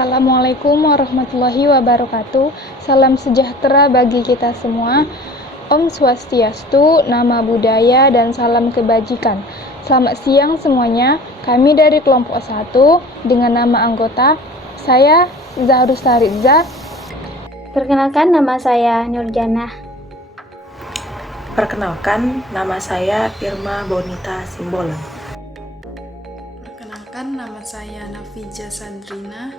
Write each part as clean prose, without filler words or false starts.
Assalamualaikum warahmatullahi wabarakatuh. Salam sejahtera bagi kita semua. Om Swastiastu, Nama Budaya, dan salam kebajikan. Selamat siang semuanya. Kami dari kelompok 1 dengan nama anggota saya Zahrus Taridza. Perkenalkan, nama saya Nurjanah. Perkenalkan, nama saya Irma Bonita Simbolan. Perkenalkan, nama saya Nafija Sandrina.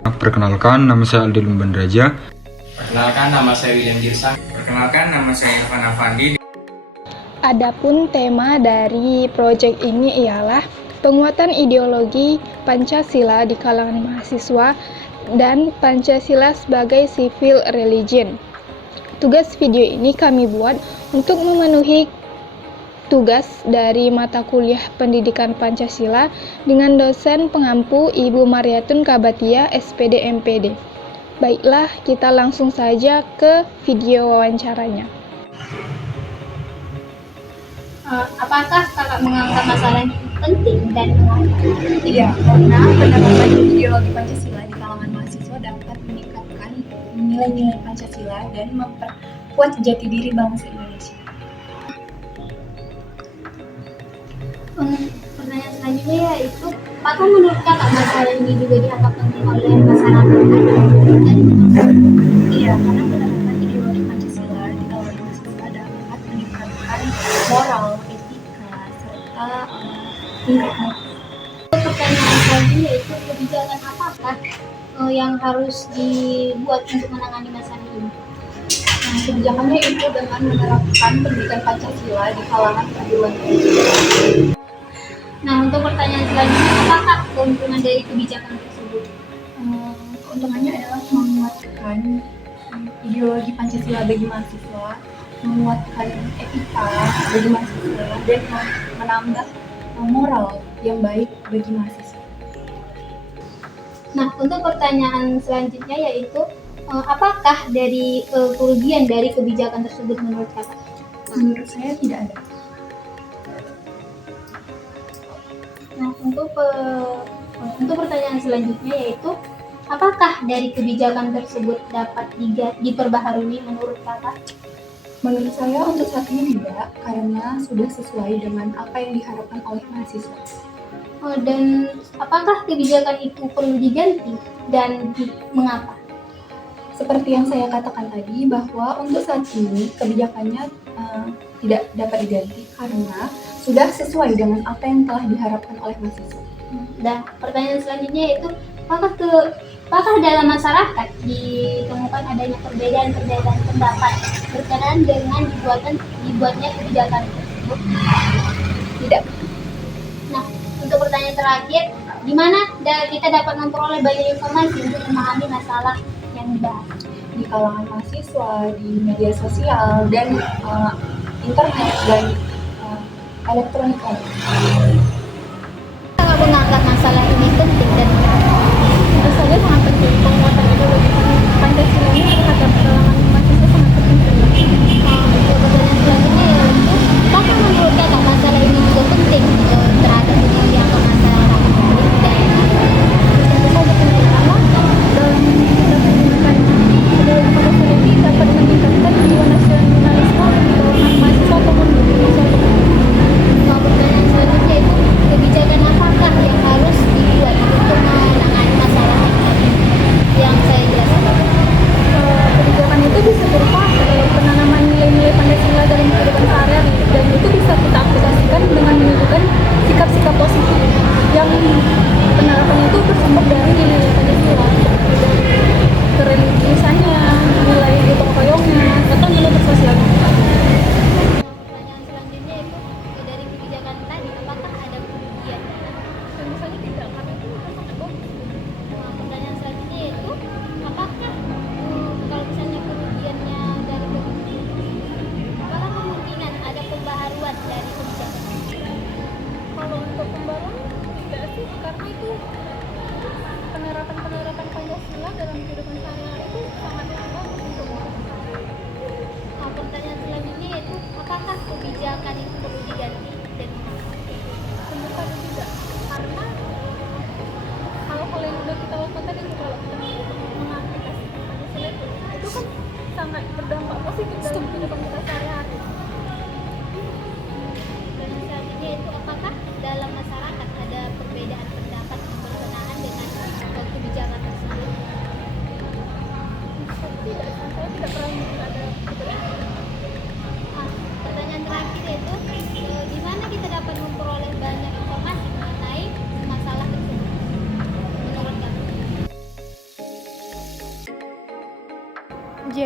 Perkenalkan, nama saya Aldi Lumban Raja. Perkenalkan, nama saya William Girsang. Perkenalkan, nama saya Irfan Afandi. Adapun tema dari proyek ini ialah penguatan ideologi Pancasila di kalangan mahasiswa dan Pancasila sebagai civil religion. Tugas video ini kami buat untuk memenuhi tugas dari mata kuliah Pendidikan Pancasila dengan dosen pengampu Ibu Mariatun Kabatia, SPD MPD. Baiklah, kita langsung saja ke video wawancaranya. Apakah kakak menganggap masalah ini penting dan mengapa? Iya, karena penerapan ideologi Pancasila di kalangan mahasiswa dapat meningkatkan nilai-nilai Pancasila dan memperkuat jati diri bangsa Indonesia. Pertanyaan selanjutnya yaitu, apakah menurut kakak masalah ini juga dianggap penting oleh masyarakat? Iya, karena penerapan ideologi Pancasila di kalangan mahasiswa dapat meningkatkan moral, etika, serta tingkat moral. Pertanyaan selanjutnya yaitu, kebijakan apakah yang harus dibuat untuk menangani masalah ini? Kebijakannya itu dengan menerapkan pendidikan Pancasila di kalangan perguruan tinggi. Nah, untuk pertanyaan selanjutnya, apakah keuntungan dari kebijakan tersebut? Keuntungannya adalah menguatkan ideologi Pancasila bagi mahasiswa, menguatkan etika bagi mahasiswa, dan menambah moral yang baik bagi mahasiswa. Nah, untuk pertanyaan selanjutnya yaitu, apakah dari kerugian dari kebijakan tersebut menurut kakak? Menurut saya tidak ada. Nah, untuk pertanyaan selanjutnya yaitu, apakah dari kebijakan tersebut dapat diperbaharui menurut kakak? Menurut saya untuk saat ini tidak, karena sudah sesuai dengan apa yang diharapkan oleh mahasiswa. Dan apakah kebijakan itu perlu diganti dan mengapa? Seperti yang saya katakan tadi, bahwa untuk saat ini kebijakannya tidak dapat diganti karena sudah sesuai dengan apa yang telah diharapkan oleh mahasiswa. Dan pertanyaan selanjutnya yaitu, apakah dalam masyarakat ditemukan adanya perbedaan pendapat berkenaan dengan dibuatnya kebijakan tersebut? Tidak. Nah, untuk pertanyaan terakhir, di mana kita dapat memperoleh banyak informasi untuk memahami masalah yang dibahas? Di kalangan mahasiswa, di media sosial, dan internet, dan elektronik lain. Kakak menganggap masalah ini penting dan Tentu saja sangat penting. Penguatan ideologi Pancasila ini terhadap kalangan mahasiswa sangat penting. untuk pertanyaan selanjutnya yaitu, apakah menurut kakak masalah ini juga penting terhadap yang masalah dan Tentu saja penting karena dalam menggunakan ideologi Pancasila ini dapat meningkatkan jiwa nasionalisme di kalangan mahasiswa ataupun di Indonesia. pertanyaan selanjutnya itu, kebijakan apakah yang harus dibuat untuk menangani masalah yang saya jelaskan?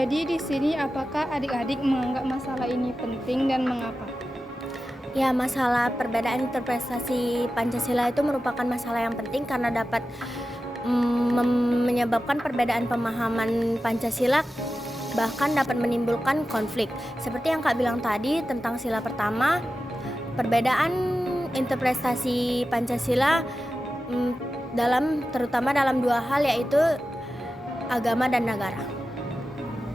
Jadi di sini apakah adik-adik menganggap masalah ini penting dan mengapa? Ya, masalah perbedaan interpretasi Pancasila itu merupakan masalah yang penting karena dapat menyebabkan perbedaan pemahaman Pancasila, bahkan dapat menimbulkan konflik. Seperti yang Kak bilang tadi tentang sila pertama, perbedaan interpretasi Pancasila terutama dalam dua hal, yaitu agama dan negara.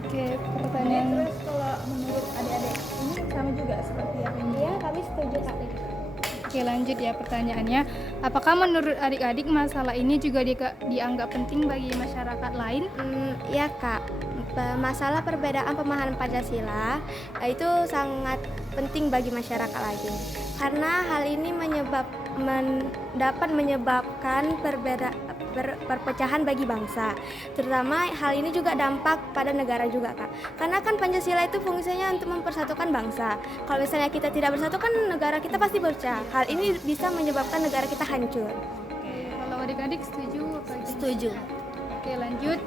Oke, pertanyaan. Terus kalau menurut adik-adik ini sama juga seperti yang ini? Iya, kami setuju Kak. Oke, lanjut ya pertanyaannya. Apakah menurut adik-adik masalah ini juga dianggap penting bagi masyarakat lain? Ya Kak, masalah perbedaan pemahaman Pancasila itu sangat penting bagi masyarakat lagi, karena hal ini dapat menyebabkan perpecahan bagi bangsa. Terutama hal ini juga dampak pada negara juga Kak, karena kan Pancasila itu fungsinya untuk mempersatukan bangsa. Kalau misalnya kita tidak bersatu kan negara kita pasti pecah. Hal ini bisa menyebabkan negara kita hancur. Oke, kalau adik-adik setuju apa? Setuju. Oke, lanjut.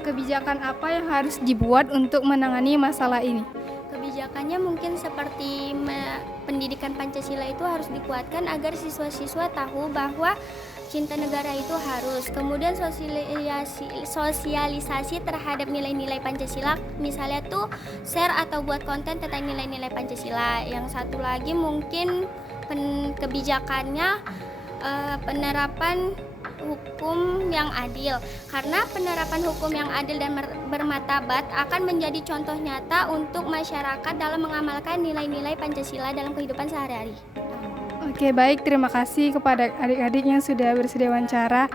Kebijakan apa yang harus dibuat untuk menangani masalah ini? Kebijakannya mungkin seperti pendidikan Pancasila itu harus dikuatkan agar siswa-siswa tahu bahwa cinta negara itu harus. Kemudian sosialisasi terhadap nilai-nilai Pancasila, misalnya tuh share atau buat konten tentang nilai-nilai Pancasila. Yang satu lagi mungkin kebijakannya penerapan hukum yang adil, karena penerapan hukum yang adil dan bermartabat akan menjadi contoh nyata untuk masyarakat dalam mengamalkan nilai-nilai Pancasila dalam kehidupan sehari-hari. Oke, baik. Terima kasih kepada adik-adik yang sudah bersedia wawancara.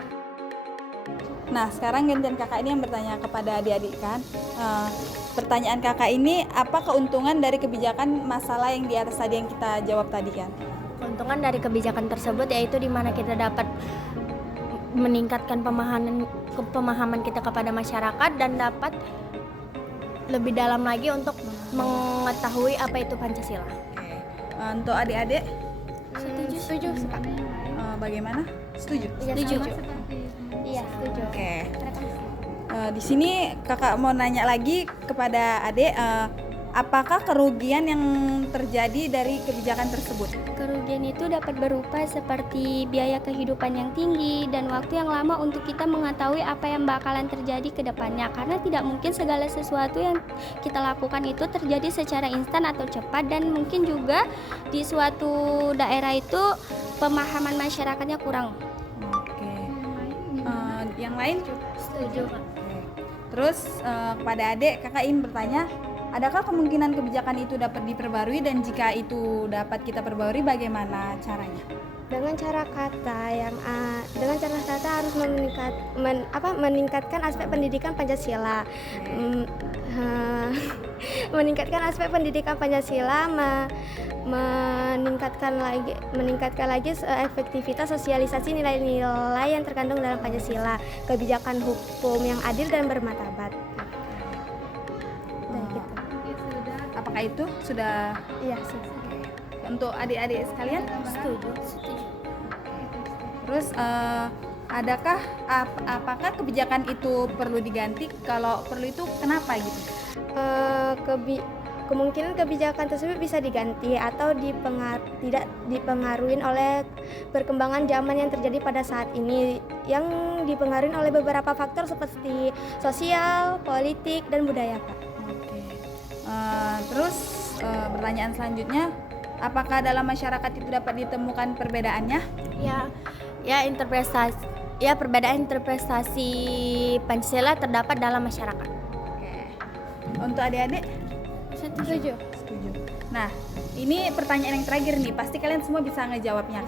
Nah, sekarang gantian kakak ini yang bertanya kepada adik-adik kan. Pertanyaan kakak ini, apa keuntungan dari kebijakan masalah yang di atas tadi yang kita jawab tadi kan? Keuntungan dari kebijakan tersebut yaitu di mana kita dapat meningkatkan pemahaman kita kepada masyarakat dan dapat lebih dalam lagi untuk mengetahui apa itu Pancasila. Oke. Untuk adik-adik, Setuju Kak. bagaimana? Setuju? Setuju. Iya, setuju. Oke. Di sini kakak mau nanya lagi kepada adik, apakah kerugian yang terjadi dari kebijakan tersebut? Kerugian itu dapat berupa seperti biaya kehidupan yang tinggi dan waktu yang lama untuk kita mengetahui apa yang bakalan terjadi ke depannya, karena tidak mungkin segala sesuatu yang kita lakukan itu terjadi secara instan atau cepat, dan mungkin juga di suatu daerah itu pemahaman masyarakatnya kurang. Oke. Yang lain? Setuju. Terus kepada adik, kakak ingin bertanya, adakah kemungkinan kebijakan itu dapat diperbarui, dan jika itu dapat kita perbarui, bagaimana caranya? Dengan cara kata harus meningkatkan aspek pendidikan Pancasila. Meningkatkan aspek pendidikan Pancasila, meningkatkan lagi efektivitas sosialisasi nilai-nilai yang terkandung dalam Pancasila, kebijakan hukum yang adil dan bermartabat. Apakah itu sudah? Iya, setuju. Untuk adik-adik sekalian? Setuju. Terus apakah kebijakan itu perlu diganti? Kalau perlu itu kenapa gitu? Kemungkinan kebijakan tersebut bisa diganti atau tidak dipengaruhi oleh perkembangan zaman yang terjadi pada saat ini, yang dipengaruhi oleh beberapa faktor seperti sosial, politik, dan budaya, Pak. Oke. Terus pertanyaan selanjutnya, apakah dalam masyarakat itu dapat ditemukan perbedaannya? Perbedaan interpretasi Pancasila terdapat dalam masyarakat. Oke. Untuk adik-adik? Setuju. Nah, ini pertanyaan yang terakhir nih, pasti kalian semua bisa ngejawabnya.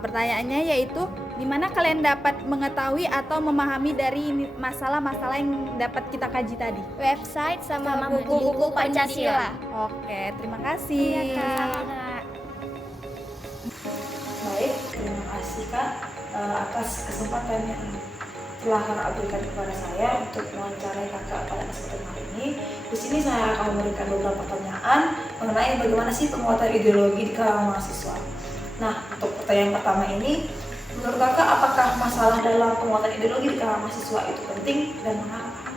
Pertanyaannya yaitu, di mana kalian dapat mengetahui atau memahami dari masalah-masalah yang dapat kita kaji tadi? Website sama buku-buku Pancasila. Oke, terima kasih. Baik, terima kasih Kak atas kesempatan yang telah Kakak berikan kepada saya untuk mewawancarai Kakak pada kesempatan hari ini. Di sini saya akan memberikan beberapa pertanyaan mengenai bagaimana sih penguatan ideologi di kalangan mahasiswa. Nah, untuk pertanyaan pertama ini, menurut Kakak apakah masalah dalam penguatan ideologi di kalangan mahasiswa itu penting dan mengapa?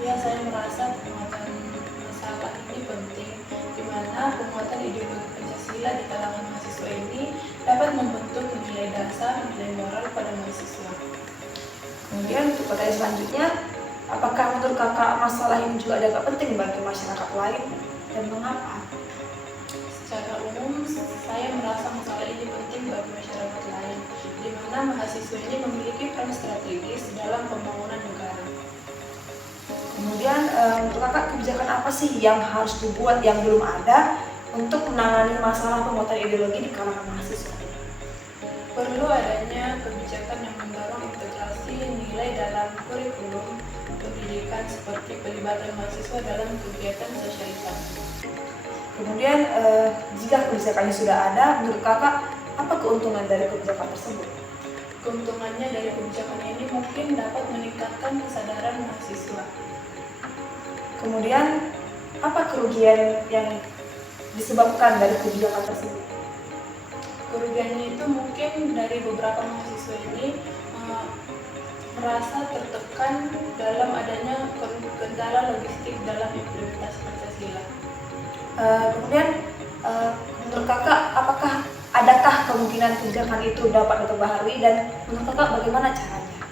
Ya, Ya, saya merasa penguatan masalah ini penting, di mana penguatan ideologi Pancasila di kalangan mahasiswa ini dapat membentuk nilai dasar, nilai moral pada mahasiswa. Kemudian untuk pertanyaan selanjutnya, apakah menurut kakak masalah ini juga agak penting bagi masyarakat lain dan mengapa? Secara umum, saya merasa masalah ini penting bagi masyarakat lain, di mana mahasiswa ini memiliki peran strategis dalam pembangunan negara. Kemudian untuk kakak, kebijakan apa sih yang harus dibuat yang belum ada untuk menangani masalah penguatan ideologi di kalangan mahasiswa? Perlu adanya kebijakan yang mendorong integrasi nilai dalam kurikulum pendidikan seperti pelibatan mahasiswa dalam kegiatan sosialisasi. Kemudian jika kebijakannya sudah ada, menurut kakak apa keuntungan dari kebijakan tersebut? Keuntungannya dari kebijakan ini mungkin dapat meningkatkan kesadaran mahasiswa. Kemudian apa kerugian yang disebabkan dari kebijakan tersebut? Kerugiannya itu mungkin dari beberapa mahasiswa ini merasa tertekan dalam adanya kendala logistik dalam implementasi Pancasila. Kemudian menurut kakak, adakah kemungkinan kebijakan itu dapat diperbaharui dan menurut kakak bagaimana caranya?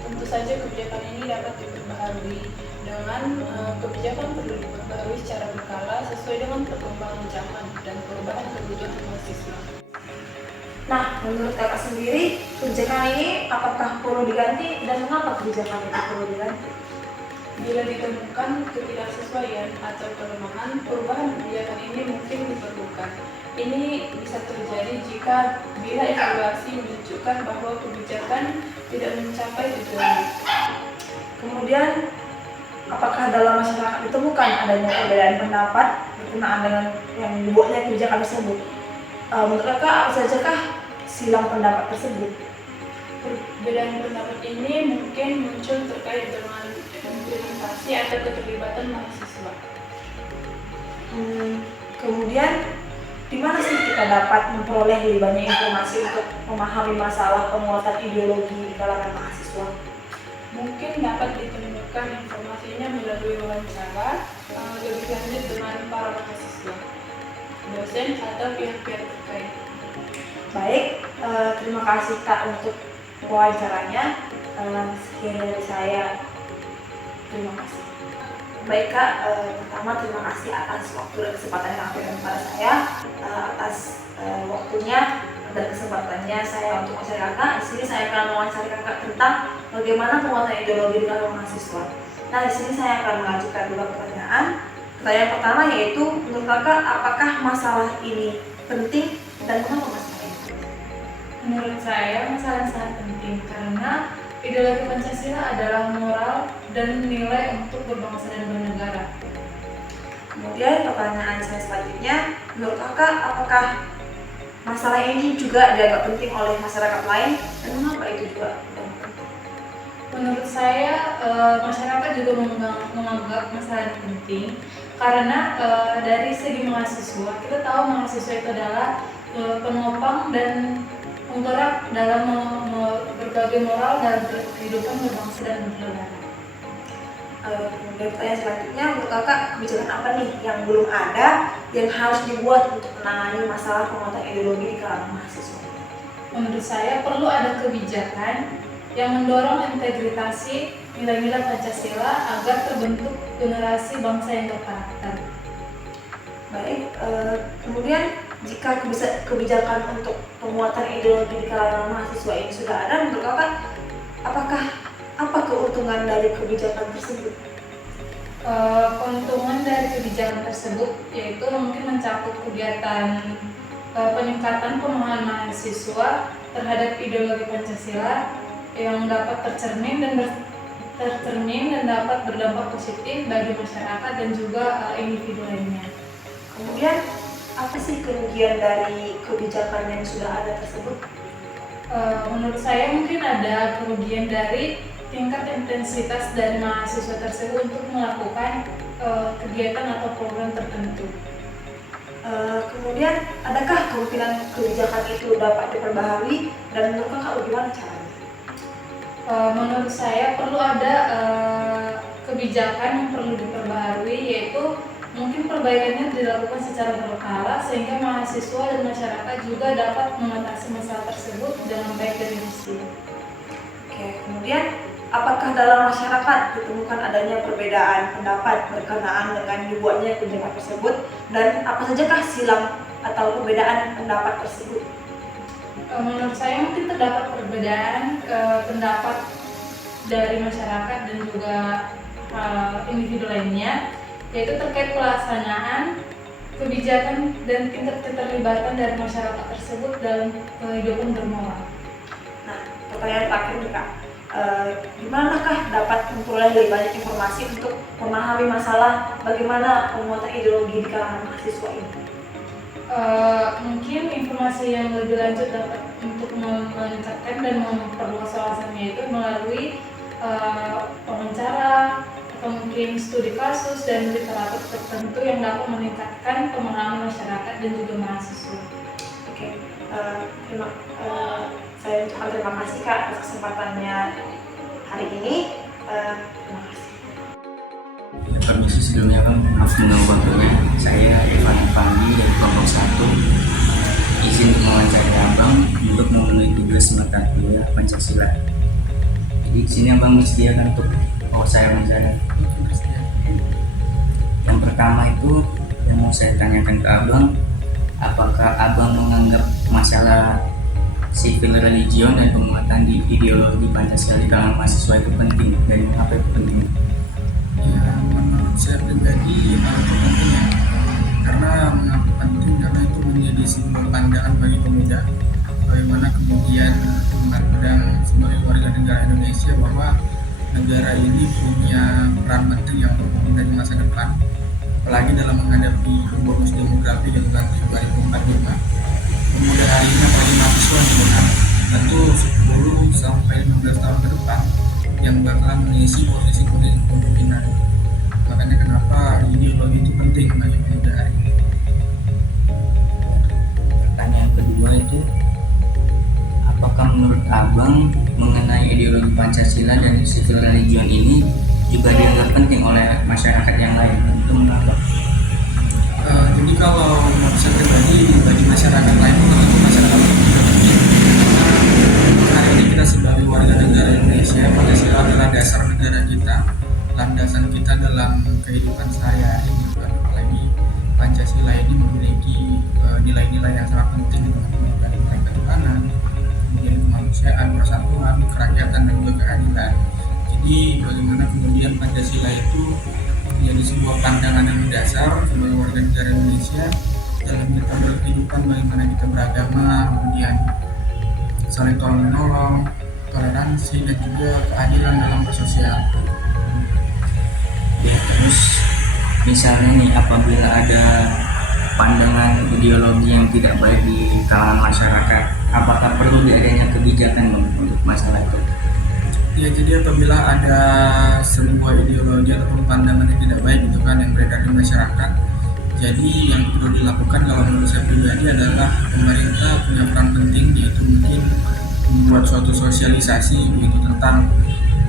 Tentu saja kebijakan ini dapat diperbaharui dengan kebijakan perlu diperbaharui secara berkala sesuai dengan perkembangan zaman dan perubahan kebutuhan mahasiswa. Nah, menurut kakak sendiri, kebijakan ini apakah perlu diganti dan mengapa kebijakan itu perlu diganti? Bila ditemukan ketidaksesuaian atau kelemahan, perubahan kebijakan ini mungkin diperlukan. Ini bisa terjadi jika bila evaluasi menunjukkan bahwa kebijakan tidak mencapai tujuan. Kemudian, apakah dalam masyarakat ditemukan adanya perbedaan pendapat berkenaan dengan yang dibuatnya kebijakan tersebut? Menurut kakak, apa sajakah silang pendapat tersebut? Perbedaan pendapat ini mungkin muncul terkait dengan implementasi atau keterlibatan mahasiswa. Kemudian, di mana sih kita dapat memperoleh lebih banyak informasi untuk memahami masalah penguatan ideologi di kalangan mahasiswa? Mungkin dapat ditemukan informasinya melalui wawancara lebih lanjut dengan para mahasiswa, dosen atau pihak-pihak terkait. Baik, terima kasih Kak untuk wawancaranya. Sekian dari saya. Terima kasih. Baik Kak, pertama terima kasih atas waktu dan kesempatan yang diberikan kepada saya, atas waktunya dan kesempatannya saya untuk mewawancari Kakak. Di sini saya akan mewawancari Kakak tentang bagaimana penguatan ideologi di kalangan mahasiswa. Nah, di sini saya akan mengajukan dua pertanyaan. Pertanyaan pertama yaitu, menurut Kakak, apakah masalah ini penting dan mengapa masalah ini? Menurut saya, masalah sangat penting karena ideologi Pancasila adalah moral dan nilai untuk berbangsa dan bernegara. Kemudian pertanyaan saya selanjutnya, menurut Kakak, apakah masalah ini juga dianggap penting oleh masyarakat lain dan mengapa itu juga penting? Menurut saya, masyarakat juga menganggap masalah ini penting karena dari segi mahasiswa, kita tahu mahasiswa itu adalah penopang dan penggerak dalam berbagai moral dalam kehidupan berbangsa dan bernegara. Kemudian pertanyaan selanjutnya, menurut Kakak, kebijakan apa nih yang belum ada yang harus dibuat untuk menangani masalah penguatan ideologi di kalangan mahasiswa? Menurut saya perlu ada kebijakan yang mendorong integrasi nilai-nilai Pancasila agar terbentuk generasi bangsa yang berkarakter. Baik, kemudian jika kebijakan untuk penguatan ideologi di kalangan mahasiswa ini sudah ada, menurut Kakak, apa keuntungan dari kebijakan tersebut? Keuntungan dari kebijakan tersebut yaitu mungkin mencakup kegiatan peningkatan pemahaman mahasiswa terhadap ideologi Pancasila yang dapat tercermin dan dapat berdampak positif bagi masyarakat dan juga individu lainnya. Kemudian, apa sih kerugian dari kebijakan yang sudah ada tersebut? Menurut saya mungkin ada kerugian dari tingkat intensitas dari mahasiswa tersebut untuk melakukan kegiatan atau program tertentu. Kemudian, adakah kemungkinan kebijakan itu dapat diperbaharui dan menurut Kakak bagaimana caranya? Menurut saya perlu ada kebijakan yang perlu diperbaharui, yaitu mungkin perbaikannya dilakukan secara berkala sehingga mahasiswa dan masyarakat juga dapat mengatasi masalah tersebut dengan baik dan mestinya. Oke, kemudian apakah dalam masyarakat ditemukan adanya perbedaan pendapat berkenaan dengan dibuatnya kebijakan tersebut, dan apa sajakah silang atau perbedaan pendapat tersebut? Menurut saya mungkin terdapat perbedaan pendapat dari masyarakat dan juga individu lainnya, yaitu terkait pelaksanaan kebijakan dan tingkat keterlibatan dari masyarakat tersebut dalam kehidupan bermoral. Nah, pertanyaan terakhir nih Kak, dimanakah dapat memperoleh lebih banyak informasi untuk memahami masalah bagaimana penguatan ideologi di kalangan mahasiswa ini? Mungkin informasi yang lebih lanjut dapat untuk meningkatkan dan memperluas wawasannya itu melalui wawancara atau mungkin studi kasus dan literatur tertentu yang dapat meningkatkan pemahaman masyarakat dan juga mahasiswa. Oke, saya ucapkan terima kasih Kak atas kesempatannya hari ini. Terima kasih. Permisi sebelumnya Bang, maaf mengganggu waktunya. Saya Evan Fandi dari kelompok 1. Izin mewawancarai Abang untuk memenuhi tugas mata kuliah Pancasila. Jadi di sini Abang disediakan untuk saya wawancara. Yang pertama itu yang mau saya tanyakan ke Abang, apakah Abang menganggap masalah civil religion dan penguatan di ideologi Pancasila di kalangan mahasiswa itu penting, dan mengapa itu penting? Ya, menurut saya pribadi itu penting ya, karena mengapa penting, karena itu menjadi sebuah pandangan bagi pemuda bagaimana kemudian memandang sebagai warga negara Indonesia bahwa negara ini punya peran penting yang penting di masa depan, apalagi dalam menghadapi bonus demografi dan nanti 2045. Pemuda hari ini apalagi mahasiswa di depan tentu 10 sampai 15 tahun ke depan yang bakalan mengisi posisi-posisi kepemimpinan. Makanya kenapa ideologi itu penting bagi pemuda hari ini. Pertanyaan kedua itu, apakah menurut Abang mengenai ideologi Pancasila dan civil religion ini juga dianggap penting oleh masyarakat yang lain? Itu mengapa? Jadi kalau menurut saya pribadi, bagi masyarakat lain tentu masyarakat lain juga penting, karena hari ini kita sebagai warga negara Indonesia, Pancasila adalah dasar negara kita, landasan kita dalam kehidupan sehari-hari. Apalagi Pancasila ini memiliki nilai-nilai yang sangat penting dari nilai ketuhanan, kemudian kemanusiaan, persatuan, kerakyatan, dan juga keadilan. Jadi bagaimana kemudian Pancasila itu menjadi sebuah pandangan yang mendasar sebagai warga negara Indonesia dalam kita berkehidupan, bagaimana kita beragama, kemudian saling tolong menolong, toleransi, dan juga keadilan dalam bersosial. Ya, terus misalnya nih, apabila ada pandangan ideologi yang tidak baik di kalangan masyarakat, apakah perlu diadanya kebijakan untuk masalah itu? Ya, jadi apabila ada sebuah ideologi ataupun pandangan yang tidak baik itu kan yang beredar di masyarakat, jadi yang perlu dilakukan kalau menurut saya pribadi adalah pemerintah punya peran penting, yaitu mungkin membuat suatu sosialisasi yaitu tentang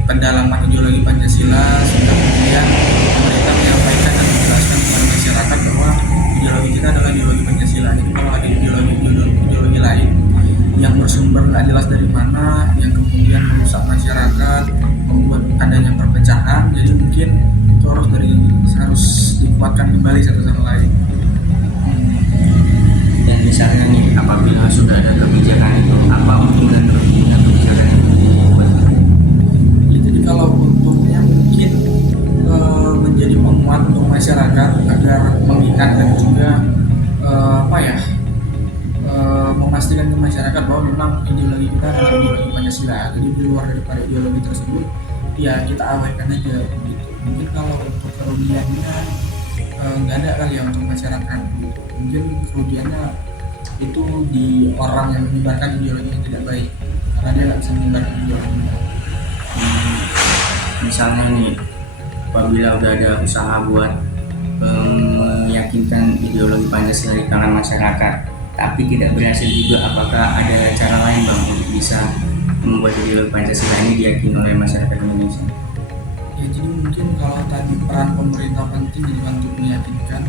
pendalaman ideologi Pancasila, sehingga kemudian pemerintah menyampaikan dan menjelaskan kepada masyarakat bahwa ideologi kita adalah ideologi Pancasila. Jadi kalau ada ideologi lain yang bersumber nggak jelas dari mana, yang kemudian merusak masyarakat, membuat adanya perpecahan, jadi mungkin itu harus dikuatkan kembali satu sama lain. Dan misalnya nih, apabila sudah ada kebijakan itu, apa untungnya kebijakan itu dibuat? Ya, jadi kalau untungnya mungkin menjadi penguat untuk masyarakat agar mengingat dan juga memastikan ke masyarakat bahwa memang ideologi kita adalah ideologi Pancasila. Jadi di luar daripada ideologi tersebut, ya kita abaikan aja gitu. Mungkin kalau untuk kerugiannya nggak ada kali ya untuk masyarakat. Mungkin kerugiannya itu di orang yang menyebarkan ideologi yang tidak baik, karena dia nggak bisa menyebarkan ideologi yang baik. Misalnya nih, apabila udah ada usaha buat meyakinkan ideologi Pancasila di kalangan masyarakat, tapi tidak berhasil juga, apakah ada cara lain Bang untuk bisa membuat ideologi Pancasila ini diyakini oleh masyarakat Indonesia? Ya, jadi mungkin kalau tadi peran pemerintah penting gitu kan untuk meyakinkan.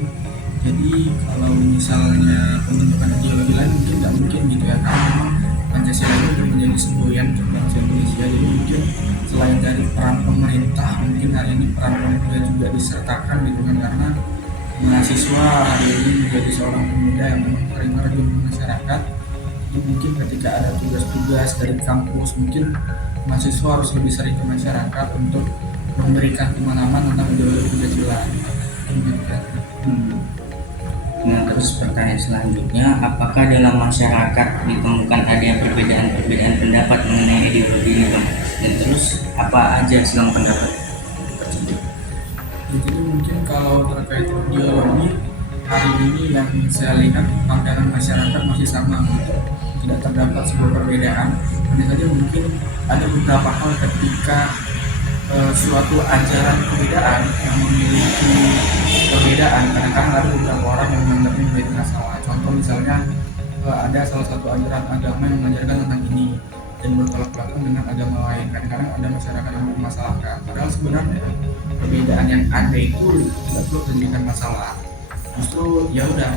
Jadi kalau misalnya pembentukan ideologi lain mungkin nggak mungkin gitu ya, karena memang Pancasila itu sudah menjadi semboyan untuk bangsa Indonesia. Jadi mungkin selain dari peran pemerintah, mungkin hari ini peran pemuda juga disertakan gitu kan, karena mahasiswa hari ini menjadi seorang pemuda yang memang paling terjun ke masyarakat. Jadi mungkin ketika ada tugas-tugas dari kampus, mungkin mahasiswa harus lebih sering ke masyarakat untuk memberikan pemahaman tentang ideologi Pancasila. Nah, terus pertanyaan selanjutnya, apakah dalam masyarakat ditemukan adanya perbedaan pendapat mengenai ideologi ini, Bang? Dan terus apa aja silang pendapat tersebut? Jadi mungkin kalau terkait ideologi hari ini yang saya lihat pandangan masyarakat masih sama gitu. Tidak terdapat sebuah perbedaan. Hanya saja mungkin ada beberapa hal ketika suatu ajaran kebedaan yang memiliki perbedaan, kadang-kadang ada beberapa orang yang menganggapnya menjadi masalah. Contoh misalnya ada salah satu ajaran agama yang mengajarkan tentang ini dan bertolak belakang dengan agama lain. Kadang-kadang ada masyarakat yang mempermasalahkan. Padahal sebenarnya perbedaan yang ada itu tidak perlu menjadikan masalah. Justru ya udah,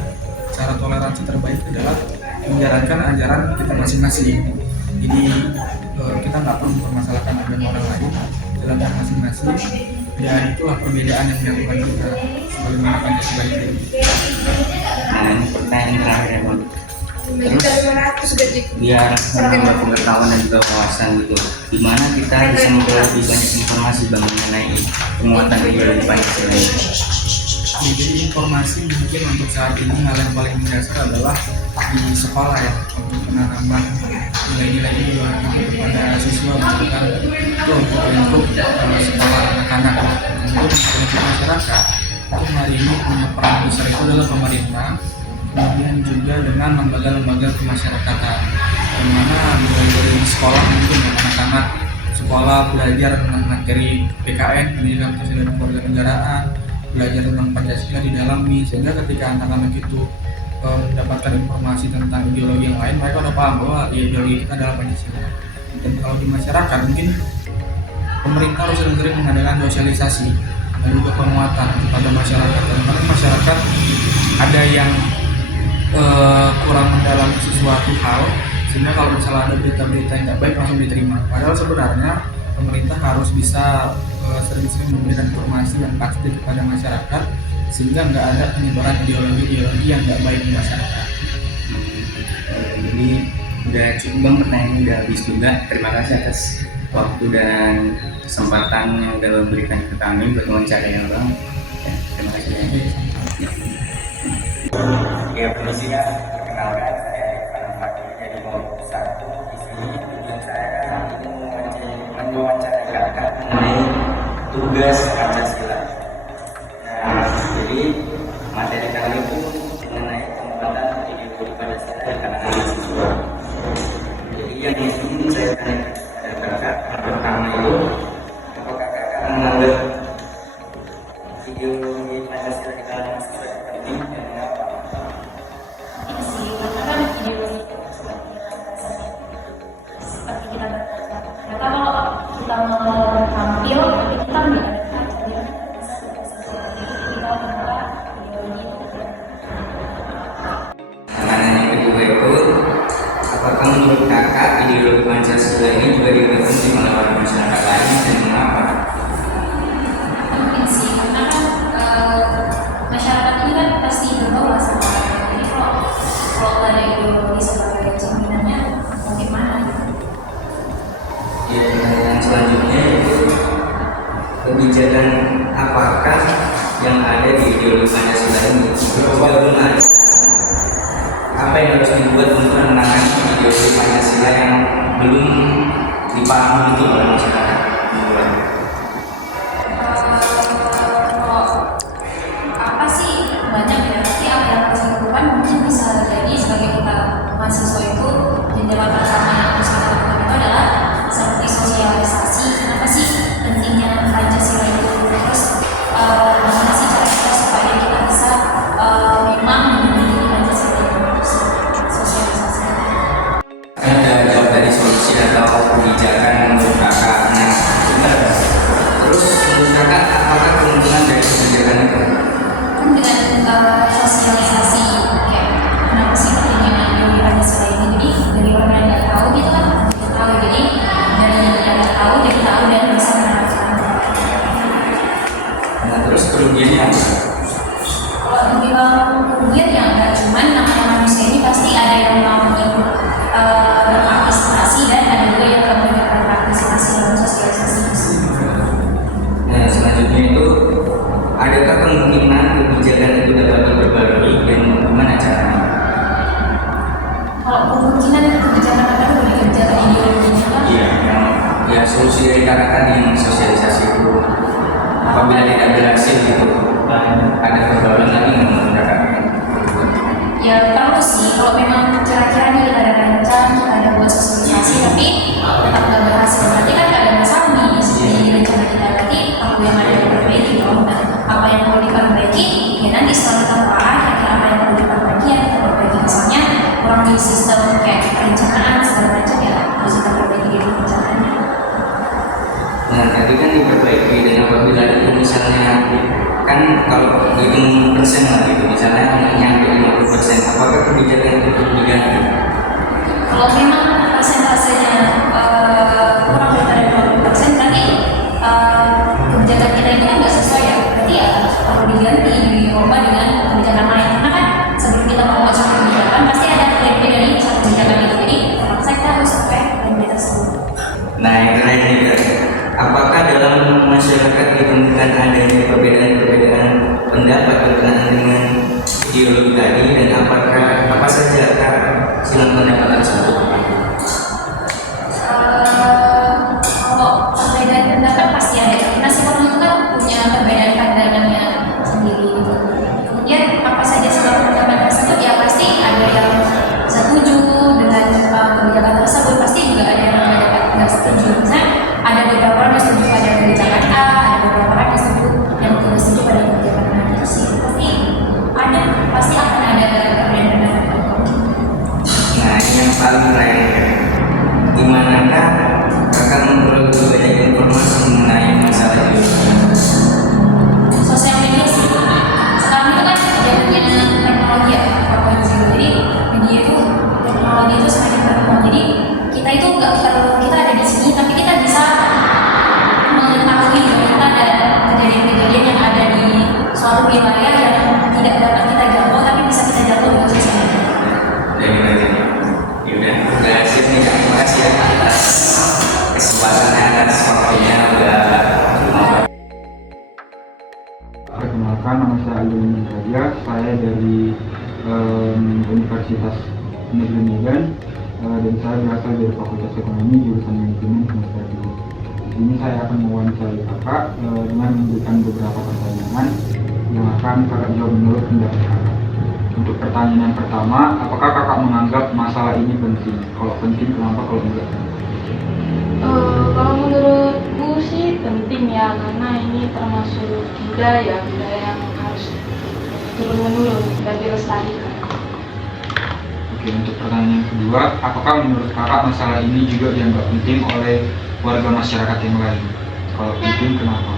cara toleransi terbaik adalah menjalankan ajaran kita masing-masing. Jadi kita nggak perlu mempermasalahkan agama orang lain, jalankan masing-masing. Dan itulah perbedaan yang dilakukan kita sebagaimana Pancasila itu. Nah, ini pertanyaan terakhir ya, Bang. Terus biar menambah pengetahuan dan juga wawasan gitu, gimana kita bisa memperoleh lebih banyak informasi, Bang, mengenai penguatan ideologi Pancasila ini? Jadi informasi mungkin untuk saat ini hal yang paling mendasar adalah di sekolah ya, untuk menanamkan nilai-nilai ideologi kepada siswa, bukan kelompok sekolah anak-anak. Untuk masyarakat, untuk hari ini punya peran besar itu adalah pemerintah, kemudian juga dengan lembaga-lembaga kemasyarakatan, di mana mulai dari sekolah mungkin anak-anak sekolah belajar tentang materi PKN, pendidikan Pancasila dan Kewarganegaraan, belajar tentang Pancasila didalami, sehingga ketika anak-anak itu mendapatkan informasi tentang ideologi yang lain, mereka udah paham bahwa ideologi kita adalah Pancasila. Dan kalau di masyarakat mungkin pemerintah harus sering-sering mengadakan sosialisasi dan juga penguatan kepada masyarakat. Karena masyarakat ada yang kurang mendalami sesuatu hal, sehingga kalau misalnya ada berita-berita yang tidak baik langsung diterima. Padahal sebenarnya pemerintah harus bisa sering-sering memberikan informasi yang pasti kepada masyarakat, sehingga nggak ada penyebaran ideologi-ideologi yang nggak baik di masyarakat. Jadi udah cukup, Bang, pertanyaannya udah habis juga. Terima kasih atas waktu dan kesempatan yang udah memberikan ke kami buat wawancara ya, Bang. Ya, terima kasih. Ya, permisi ya. Perkenalkan, saya Irfan Afandi dari kelompok 1. Di sini tujuan saya hari ini mewawancarai kakak mengenai tugas Pancasila. Nah, jadi materi kali itu mengenai penguatan ideologi Pancasila di kalangan mahasiswa. Jadi yang ingin saya tanyakan kepada kakak pertama itu, apakah kakak menganggap ideologi Pancasila di kalangan mahasiswa penting dan mengapa? Ini sih, karena kan ideologi itu seperti kita berkata. Ya kalau kita mau tampil, tapi kita nggak apakah menurut kakak ideologi Pancasila ini juga dibentuk oleh orang masyarakat lain dan mengapa? Mungkin sih, karena kan masyarakat ini kan pasti bergaul sama orang. Jadi kalau ada ideologi sebagai cerminannya, bagaimana? Ya, yang selanjutnya itu kebijakan apakah yang ada di ideologi Pancasila ini juga belum ada? Apa yang harus dibuat untuk menangani ideologi Pancasila yang belum dipahami itu oleh masyarakat? Apa sih banyak ya, tapi apa yang harus dilakukan mungkin bisa jadi sebagai kita mahasiswa itu jendela pertama yang harus kita lakukan itu adalah seperti sosialisasi. Kenapa sih pentingnya Pancasila itu? Terus bagaimana sih cara kita supaya kita bisa memang memiliki Pancasila itu? Sosialisasi. Ada jawab dari solusi atau kebijakan menurut kakak. Nah, terus kan kalau hitung persen lah gitu, misalnya nyampe 50%, apakah kebijakan itu perlu diganti? Kalau memang persentasenya kurang dari 20%, berarti kebijakan kita itu kan nggak sesuai ya, berarti ya perlu diganti, diubah dengan kebijakan lain. Karena kan sebelum kita membuat suatu kebijakan pasti ada plan-plan dari suatu kebijakan itu, jadi terpaksa kita harus pakai plan-plan tersebut. Nah, yang terakhir nih, apakah dalam masyarakat ditemukan adanya perbedaan pendapat berkenaan dengan ideologi tadi, dan apa saja silang pendapat tersebut? Kalau perbedaan pendapat pasti ada, karena setiap orang itu kan punya perbedaan pandangannya sendiri gitu. Kemudian apa saja silang pendapat tersebut ya pasti ada yang setuju dengan kebijakan tersebut, pasti juga ada yang nggak setuju. Misalnya ada beberapa orang yang setuju pada kebijakan A, ada beberapa orang yang setuju dan tidak setuju pada kebijakan A, itu sih pasti akan ada perbedaan pendapat. Nah, yang paling terakhir, dimanakah kakak memperoleh lebih banyak informasi mengenai masalah ini? Sosial media sih. Sekarang itu kan zamannya teknologi ya, 4.0. Jadi media itu, teknologi itu semakin berkembang. Jadi kita itu nggak perlu kita ada di sini, tapi kita bisa mengetahui kita ada kejadian-kejadian yang ada di suatu wilayah yang tidak dapat kita jangkau, tapi bisa kita jangkau dengan sosial media. Yaudah, udah sip nih, terima kasih ya atas kesempatannya, atas waktunya udah ngobrol. Perkenalkan, nama saya Aldi Lumbandraja, saya dari Universitas Negeri Medan, dan saya berasal dari Fakultas Ekonomi jurusan Manajemen semester 2. Di sini saya akan mewawancarai kakak dengan memberikan beberapa pertanyaan yang akan kakak jawab menurut pendapat kakak. Untuk pertanyaan yang pertama, apakah kakak menganggap masalah ini penting? Kalau penting, kenapa? Kalau enggak? Kalau menurutku sih penting ya, karena ini termasuk budaya yang harus turun-menurun dan dilestarikan. Oke, untuk pertanyaan yang kedua, apakah menurut kakak masalah ini juga dianggap penting oleh warga masyarakat yang lain? Kalau penting, kenapa?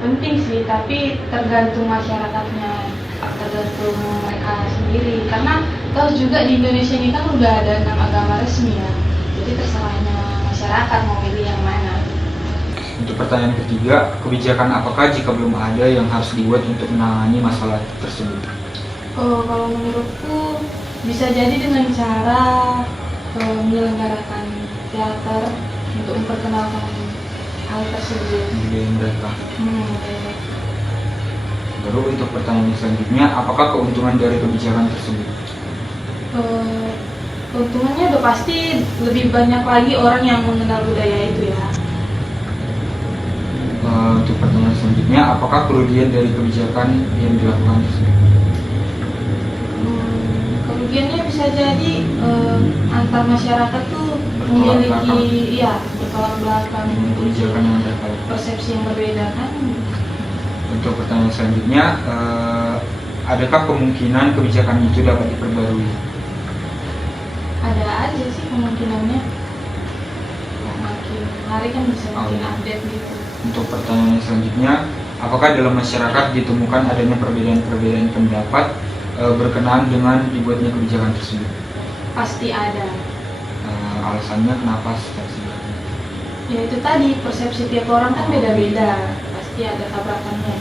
Penting sih, tapi tergantung masyarakatnya, tergantung mereka sendiri. Karena tahu juga di Indonesia ini kan udah ada 6 agama resmi ya, jadi terserahnya masyarakat mau pilih yang mana. Untuk pertanyaan ketiga, kebijakan apakah jika belum ada yang harus dibuat untuk menangani masalah tersebut? Kalau menurutku bisa jadi dengan cara menyelenggarakan teater untuk memperkenalkan hal tersebut. Budaya mereka. Baru untuk pertanyaan selanjutnya, apakah keuntungan dari kebijakan tersebut? Keuntungannya udah pasti lebih banyak lagi orang yang mengenal budaya itu ya. Untuk pertanyaan selanjutnya, apakah kerugian dari kebijakan yang dilakukan tersebut? Kerugiannya bisa jadi antar masyarakat tuh memiliki bertolak belakang, kebijakan yang terkait, persepsi yang berbeda kan. Untuk pertanyaan selanjutnya, adakah kemungkinan kebijakan itu dapat diperbarui? Ada aja sih kemungkinannya. Makin hari kan bisa makin update gitu. Untuk pertanyaan selanjutnya, apakah dalam masyarakat ditemukan adanya perbedaan pendapat berkenaan dengan dibuatnya kebijakan tersebut? Pasti ada. Alasannya kenapa seperti itu? Ya itu tadi, persepsi tiap orang kan beda-beda, pasti ada tabrakannya.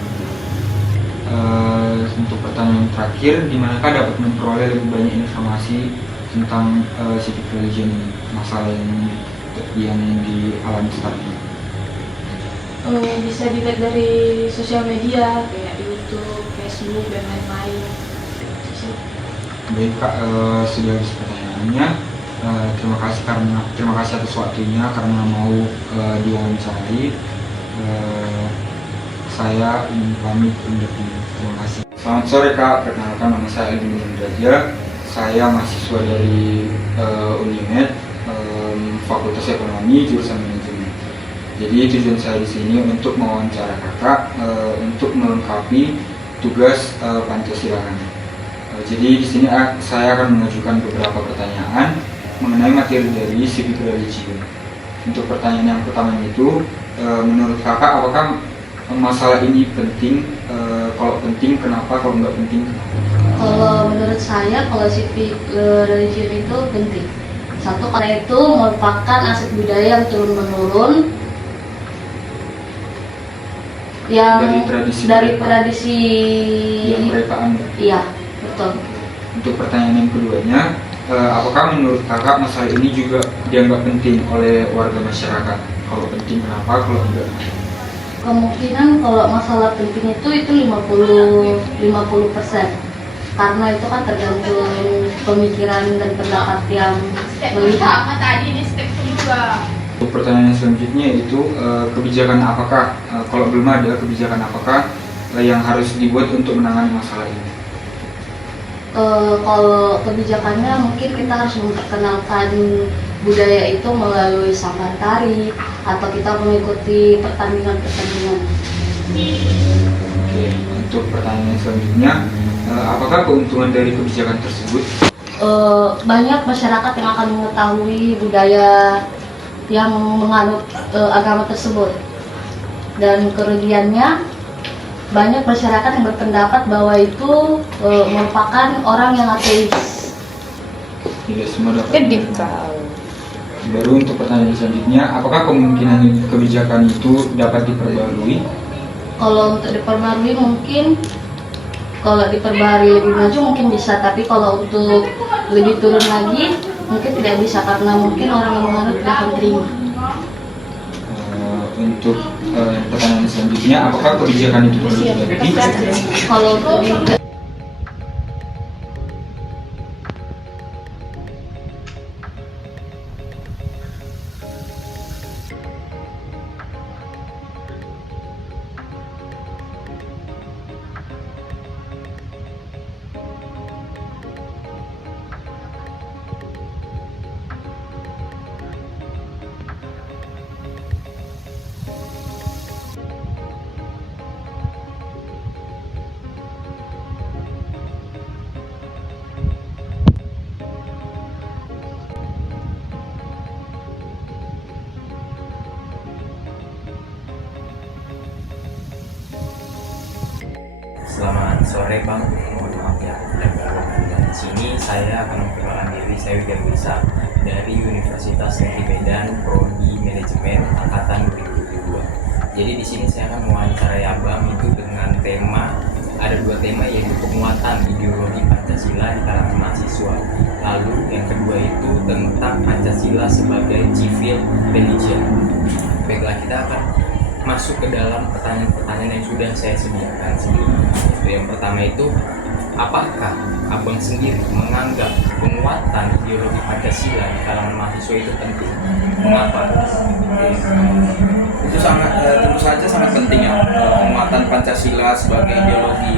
Untuk pertanyaan terakhir, dimanakah dapat memperoleh lebih banyak informasi tentang civic religion ini, masalah yang dialami saat ini? Bisa dilihat dari sosial media kayak YouTube, Facebook dan lain-lain. Baik kak, sudah habis pertanyaannya. Terima kasih atas waktunya karena mau diwawancarai. Saya ingin pamit undur diri. Terima kasih. Selamat sore kak, perkenalkan nama saya Aldi Lumbandraja. Saya mahasiswa dari Unimed, Fakultas Ekonomi jurusan Manajemen. Jadi tujuan saya di sini untuk mewawancara kakak untuk melengkapi tugas Pancasila. Jadi di sini saya akan mengajukan beberapa pertanyaan mengenai materi dari civic religion. Untuk pertanyaan yang pertama itu, menurut kakak apakah masalah ini penting? Kalau penting kenapa? Kalau nggak penting kenapa? Kalau menurut saya, kalau civic religion itu penting. Satu, karena itu merupakan aset budaya yang turun-menurun, yang dari tradisi yang mereka anut. Iya, betul. Untuk pertanyaan yang keduanya, apakah menurut kakak masalah ini juga dianggap penting oleh warga masyarakat? Kalau penting kenapa? Kalau enggak? Kemungkinan kalau masalah penting itu 50%. Karena itu kan tergantung pemikiran dan pendapat yang melihat. Untuk pertanyaan selanjutnya yaitu kebijakan apakah, kalau belum ada kebijakan apakah yang harus dibuat untuk menangani masalah ini? Kalau kebijakannya mungkin kita harus memperkenalkan budaya itu melalui sambal tari atau kita mengikuti pertandingan-pertandingan. Oke, untuk pertanyaan selanjutnya, apakah keuntungan dari kebijakan tersebut? Banyak masyarakat yang akan mengetahui budaya yang menganut agama tersebut, dan kerugiannya banyak masyarakat yang berpendapat bahwa itu merupakan orang yang ateis. Tidak semua dapat. Baru untuk pertanyaan selanjutnya, apakah kemungkinan kebijakan itu dapat diperbarui? Kalau untuk diperbarui mungkin, kalau diperbarui lebih maju mungkin bisa, tapi kalau untuk lebih turun lagi mungkin tidak bisa karena mungkin orang yang menganut tidak akan terima. Untuk pertanyaan selanjutnya, apakah kebijakan itu perlu diganti? Kalau untuk Selamat sore Bang, mohon maaf ya di sini saya akan memperkenalkan diri. Saya Widya Bisa dari Universitas Negeri Medan, Prodi Manajemen Angkatan 2022. Jadi di sini saya akan mewawancarai Abang itu dengan ada dua tema, yaitu penguatan ideologi Pancasila di kalangan mahasiswa. Lalu yang kedua itu tentang Pancasila sebagai civil religion. Baiklah, kita akan masuk ke dalam pertanyaan-pertanyaan yang sudah saya sediakan sebelumnya. Yang pertama itu, apakah Abang sendiri menganggap penguatan ideologi Pancasila di kalangan mahasiswa itu penting? Mengapa? Itu tentu saja sangat penting ya, penguatan Pancasila sebagai ideologi,